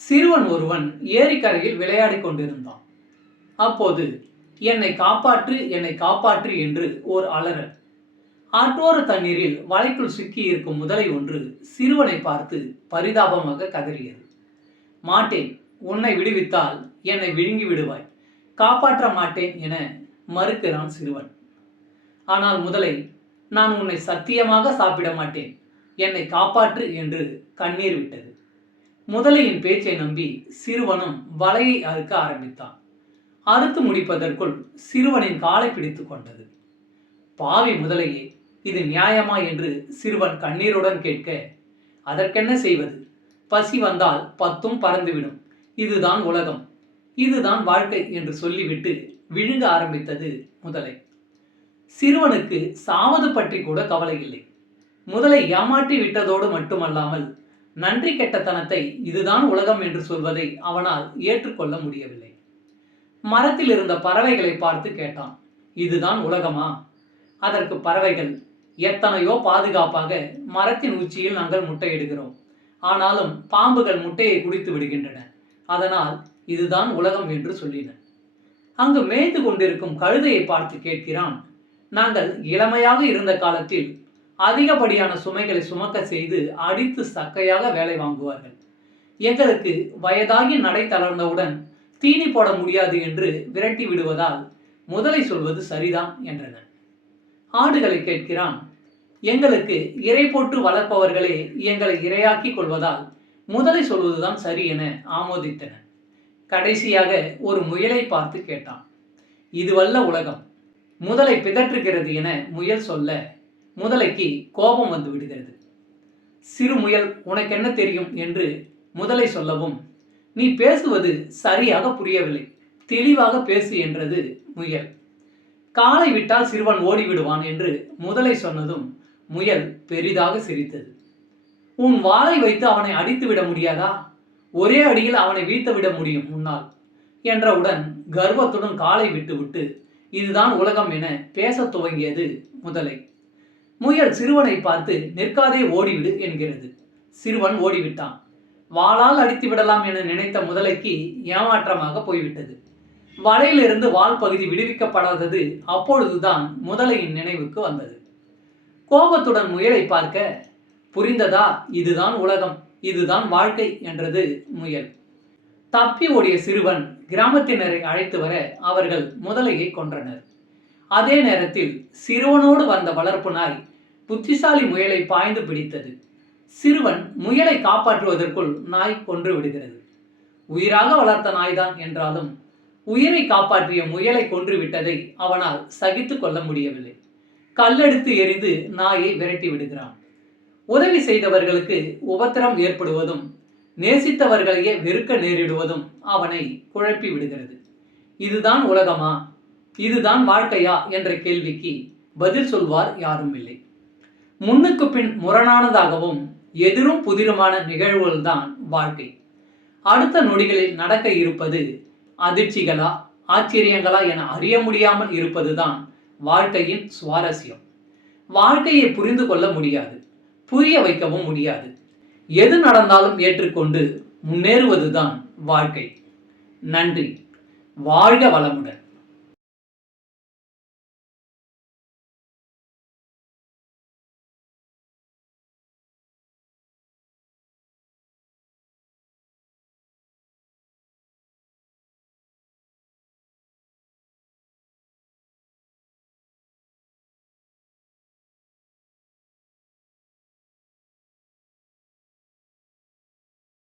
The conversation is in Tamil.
சிறுவன் ஒருவன் ஏரிக்கரையில் விளையாடிக் கொண்டிருந்தான். அப்போது என்னை காப்பாற்று, என்னை காப்பாற்று என்று ஓர் அலறல். ஆற்றோர தண்ணீரில் வலைக்குள் சிக்கி இருக்கும் முதலை ஒன்று சிறுவனை பார்த்து பரிதாபமாக கதறியது. மாட்டேன், உன்னை விடுவித்தால் என்னை விழுங்கி விடுவாய், காப்பாற்ற மாட்டேன் என மறுக்கிறான் சிறுவன். ஆனால் முதலை, நான் உன்னை சத்தியமாக சாப்பிட மாட்டேன், என்னை காப்பாற்று என்று கண்ணீர் விட்டது. முதலையின் பேச்சை நம்பி சிறுவனும் வலையை அறுக்க ஆரம்பித்தான். அறுத்து முடிப்பதற்குள் சிறுவனின் காலை பிடித்து கொண்டது. பாவி முதலையே, இது நியாயமா என்று சிறுவன் கண்ணீருடன் கேட்க, அதற்கென்ன செய்வது, பசி வந்தால் 10ம் பறந்துவிடும், இதுதான் உலகம், இதுதான் வாழ்க்கை என்று சொல்லிவிட்டு விழுங்க ஆரம்பித்தது முதலை. சிறுவனுக்கு சாவது பற்றி கூட கவலை இல்லை. முதலை ஏமாற்றி விட்டதோடு மட்டுமல்லாமல் நன்றி கெட்டத்தனத்தை இதுதான் உலகம் என்று சொல்வதை அவனால் ஏற்றுக்கொள்ள முடியவில்லை. மரத்தில் இருந்த பறவைகளை பார்த்து கேட்டான், இதுதான் உலகமா? அதற்கு பறவைகள், எத்தனையோ பாதுகாப்பாக மரத்தின் உச்சியில் நாங்கள் முட்டையிடுகிறோம், ஆனாலும் பாம்புகள் முட்டையை குடித்து விடுகின்றன, அதனால் இதுதான் உலகம் என்று சொல்லின. அங்கு மேய்ந்து கொண்டிருக்கும் கழுதையை பார்த்து கேட்கிறான், நாங்கள் இளமையாக இருந்த காலத்தில் அதிகப்படியான சுமைகளை சுமக்க செய்து அடித்து சக்கையாக வேலை வாங்குவார்கள். எங்களுக்கு வயதாகி நடை தளர்ந்தவுடன் தீனி போட முடியாது என்று விரட்டி விடுவதால் முதலை சொல்வது சரிதான் என்றனர். ஆடுகளை கேட்கிறான், எங்களுக்கு இறை போட்டு வளர்ப்பவர்களே எங்களை இரையாக்கி கொள்வதால் முதலை சொல்வதுதான் சரி என ஆமோதித்தன. கடைசியாக ஒரு முயலை பார்த்து கேட்டான், இதுவல்ல உலகம், முதலை பிதற்றுகிறது என முயல் சொல்ல முதலைக்கு கோபம் வந்து விடுகிறது. சிறு முயல், உனக்கு என்ன தெரியும் என்று முதலை சொல்லவும், நீ பேசுவது சரியாக புரியவில்லை, தெளிவாக பேசு என்றது முயல். காலை விட்டால் சிறுவன் ஓடிவிடுவான் என்று முதலை சொன்னதும் முயல் பெரிதாக சிரித்தது. உன் வாளை வைத்து அவனை அடித்து விட முடியாதா? ஒரே அடியில் அவனை வீழ்த்த விட முடியும் முன்னால் என்றவுடன் கர்வத்துடன் காலை விட்டுவிட்டு இதுதான் உலகம் என பேச துவங்கியது முதலை. முயல் சிறுவனை பார்த்து நிற்காதே ஓடிவிடு என்கிறது. சிறுவன் ஓடிவிட்டான். வாளால் அடித்து விடலாம் என நினைத்த முதலைக்கு ஏமாற்றமாக போய்விட்டது. வலையிலிருந்து வால் பகுதி விடுவிக்கப்படாதது அப்பொழுதுதான் முதலையின் நினைவுக்கு வந்தது. கோபத்துடன் முயலை பார்க்க, புரிந்ததா, இதுதான் உலகம், இதுதான் வாழ்க்கை என்றது முயல். தப்பி ஓடிய சிறுவன் கிராமத்தினரை அழைத்து வர அவர்கள் முதலையை கொன்றனர். அதே நேரத்தில் சிறுவனோடு வந்த வளர்ப்பு நாய் புத்திசாலி முயலை பாய்ந்து பிடித்தது. சிறுவன் முயலை காப்பாற்றுவதற்குள் நாய் கொன்று விடுகிறது. உயிராக வளர்த்த நாய்தான் என்றாலும் உயிரை காப்பாற்றிய முயலை கொன்று விட்டதை அவனால் சகித்து கொள்ள முடியவில்லை. கல்லெடுத்து எறிந்து நாயை விரட்டி விடுகிறான். உதவி செய்தவர்களுக்கு உபத்திரம் ஏற்படுவதும் நேசித்தவர்களையே வெறுக்க நேரிடுவதும் அவனை குழப்பி விடுகிறது. இதுதான் உலகமா, இதுதான் வாழ்க்கையா என்ற கேள்விக்கு பதில் சொல்வார் யாரும் இல்லை. முன்னுக்கு பின் முரணானதாகவும் எதிரும் புதிருமான நிகழ்வுகள்தான் வாழ்க்கை. அடுத்த நொடிகளில் நடக்க இருப்பது அதிர்ச்சிகளா ஆச்சரியங்களா என அறிய முடியாமல் இருப்பதுதான் வாழ்க்கையின் சுவாரஸ்யம். வாழ்க்கையை புரிந்து கொள்ள முடியாது, புரிய வைக்கவும் முடியாது. எது நடந்தாலும் ஏற்றுக்கொண்டு முன்னேறுவதுதான் வாழ்க்கை. நன்றி. வாழ்க வளமுடன்.